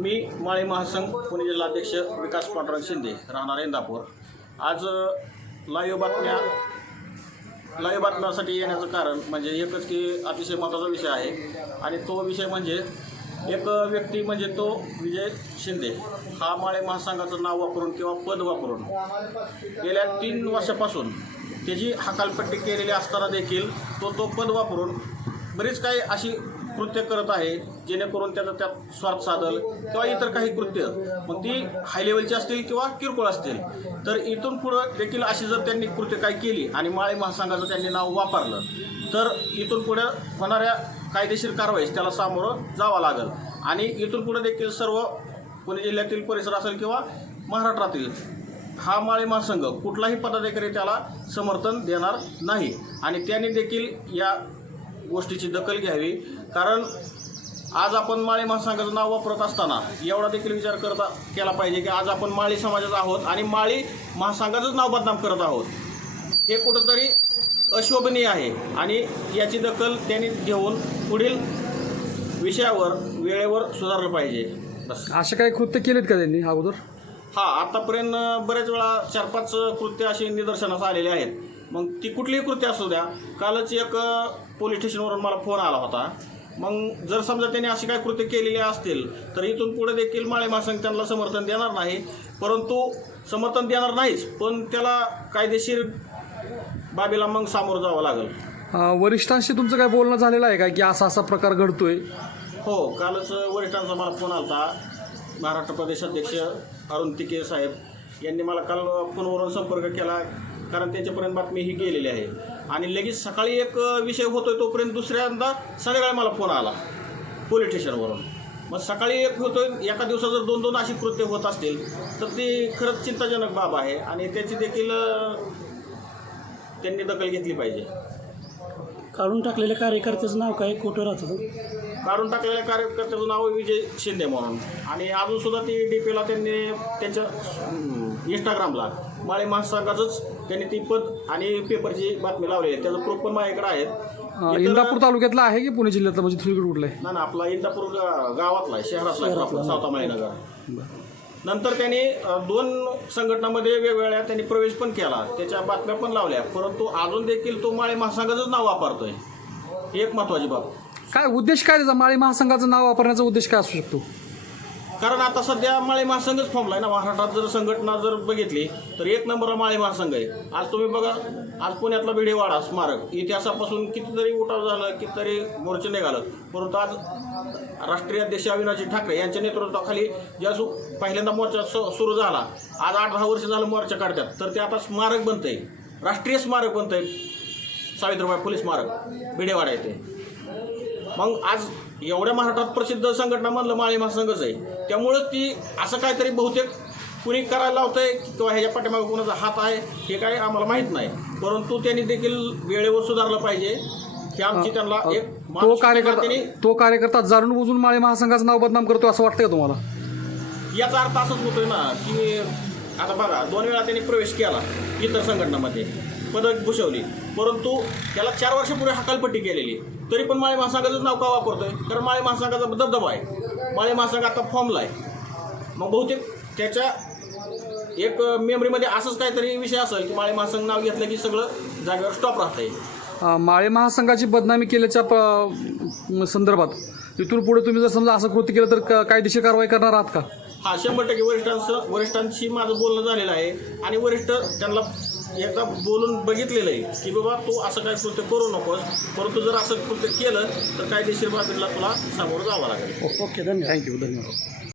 मी माळी महासंघ पुणे जिल्हाध्यक्ष विकास पांडुरंग शिंदे राहणार इंदापूर। आज लाईव्ह बातम्यासाठी येण्याचं कारण म्हणजे एकच की अतिशय महत्त्वाचा विषय आहे आणि तो विषय म्हणजे एक व्यक्ती म्हणजे तो विजय शिंदे हा माळी महासंघाचं नाव वापरून किंवा पद वापरून गेल्या 3 वर्षापासून त्याची हकालपट्टी केलेली असताना देखील तो पद वापरून बरीच काही अशी कृत्य करत आहे जेणेकरून त्याचा त्यात स्वार्थ साधल किंवा इतर काही कृत्य मग ती हाय लेवलची असतील किंवा किरकोळ असतील तर इथून पुढं देखील अशी जर त्यांनी कृत्य काय केली आणि माळी महासंघाचं त्यांनी नाव वापरलं तर इथून पुढे होणाऱ्या कायदेशीर कारवाईस त्याला सामोरं जावं लागेल आणि इथून पुढे देखील सर्व पुणे जिल्ह्यातील परिसर असेल किंवा महाराष्ट्रातील हा माळी महासंघ कुठलाही पदाधिकारी त्याला समर्थन देणार नाही आणि त्यांनी देखील या गोष्टीची दखल घ्यावी। कारण आज आपण माळी महासंघाचं नाव वापरत असताना एवढा देखील विचार केला पाहिजे की आज आपण माळी समाजाचा आहोत आणि माळी महासंघाचंच नाव बदनाम करत आहोत, हे कुठंतरी अशोभनीय आहे आणि याची दखल त्यांनी घेऊन पुढील विषयावर वेळेवर सुधारलं पाहिजे। बस असे काही कृत्य केलेत का त्यांनी अगोदर? आतापर्यंत बऱ्याच वेळा 4-5 कृत्य अशी निदर्शनास आलेले आहेत। मग ती कुठलीही कृत्य असू द्या, कालच एक पोलीस स्टेशनवरून मला फोन आला होता। मग जर समजा त्यांनी अशी काही कृत्य केलेली असतील तर इथून पुढे देखील माळी महासंघ त्यांना समर्थन देणार नाही, परंतु समर्थन देणार नाहीच पण त्याला कायदेशीर बाबीला मग सामोरं जावं लागेल। वरिष्ठांशी तुमचं काय बोलणं झालेलं आहे का की असा प्रकार घडतोय? हो, कालच वरिष्ठांचा मला फोन आला होता। महाराष्ट्र प्रदेश अध्यक्ष अरुण तिके साहेब यांनी मला काल फोनवरून संपर्क केला कारण त्यांच्यापर्यंत बातमी ही गेलेली आहे आणि लगेच सकाळी एक विषय होतोय तोपर्यंत दुसऱ्यांदा संध्याकाळी मला फोन आला पोलीस स्टेशनवरून। मग सकाळी एक होतोय, एका दिवसात जर 2-2 अशी कृत्य होत असतील तर ती खरंच चिंताजनक बाब आहे आणि त्याची देखील त्यांनी दखल घेतली पाहिजे। काढून टाकलेल्या कार्यकर्त्याचं नाव काय कुठं राहतं? काढून टाकलेल्या कार्यकर्त्याचं नाव विजय शिंदे म्हणून आणि अजूनसुद्धा ती DPला त्यांनी त्यांच्या इंस्टाग्रामला माळी महासंघाचंच त्यांनी ती पद आणि पेपरची बातमी लावली आहे, त्याचं प्रूफ पण माझ्याकडे आहेत। इंदापूर तालुक्यातला आहे की पुणे जिल्ह्यातला म्हणजे दुसरीकडे कुठलं आहे? ना आपला इंदापूर गावातला आहे, शहरातला आहे, सावतामाळीनगर। नंतर त्यांनी 2 संघटनांमध्ये वेगवेगळ्या त्यांनी प्रवेश पण केला, त्याच्या बातम्या पण लावल्या, परंतु अजून देखील तो माळी महासंघाचंच नाव वापरतोय। ही एक महत्त्वाची बाब। काय उद्देश काय त्याचा? माळी महासंघाचं नाव वापरण्याचा उद्देश काय असू शकतो? कारण आता सध्या माळी महासंघच फॉर्मला आहे ना महाराष्ट्रात। जर संघटना जर बघितली तर 1 नंबरला माळी महासंघ आहे। आज तुम्ही बघा, आज पुण्यातला भिडेवाडा स्मारक इतिहासापासून कितीतरी उठाव झालं, कितीतरी मोर्चे निघालं, परंतु आज राष्ट्रीय अध्यक्ष अविनाश ठाकरे यांच्या नेतृत्वाखाली ज्या पहिल्यांदा मोर्चा सुरू झाला, आज 8-10 वर्ष झालं मोर्चा काढतात, तर ते आता स्मारक बनतंय, राष्ट्रीय स्मारक बनतंय, सावित्रीबाई फुले स्मारक भिडेवाडा येते। मग आज एवढ्या महाराष्ट्रात प्रसिद्ध संघटना म्हणलं माळी महासंघच आहे, त्यामुळंच ती असं काहीतरी बहुतेक कुणी करायला लावतंय किंवा ह्याच्या पाठीमागे कोणाचा हात आहे हे काय आम्हाला माहीत नाही, परंतु त्यांनी देखील वेळेवर सुधारलं पाहिजे ही आमची त्यांना एक तो कार्यकर्ता जाणून बुजून माळी महासंघाचं नाव बदनाम करतो असं वाटतंय का तुम्हाला? याचा अर्थ असंच होतोय ना की आता बघा 2 वेळा त्यांनी प्रवेश केला इतर संघटनांमध्ये, पदक भूषवली, परंतु त्याला 4 वर्षापूर्वी हकालपट्टी केलेली, तरी पण माळी महासंघाचं नाव का वापरतोय? कारण माळी महासंघाचा दबदबा आहे, माळी महासंघ आता फॉर्मला आहे। मग बहुतेक त्याच्या एक मेमरीमध्ये असंच काहीतरी विषय असेल की माळी महासंघ नाव घेतलं की सगळं जागेवर स्टॉप राहतंय। माळी महासंघाची बदनामी केल्याच्या संदर्भात इथून पुढे तुम्ही जर समजा असं कृत्य केलं तर कायदेशीर कारवाई करणार आहात का? 100% वरिष्ठांशी माझं बोलणं झालेलं आहे आणि वरिष्ठ त्यांना एकदा बोलून बघितलेलं आहे की बाबा तू असं काय कृत्य करू नकोस, परंतु जर असं कृत्य केलं तर कायदेशीर बाबीला तुला सामोरं जावं लागेल। ओके, धन्यवाद। थँक्यू, धन्यवाद।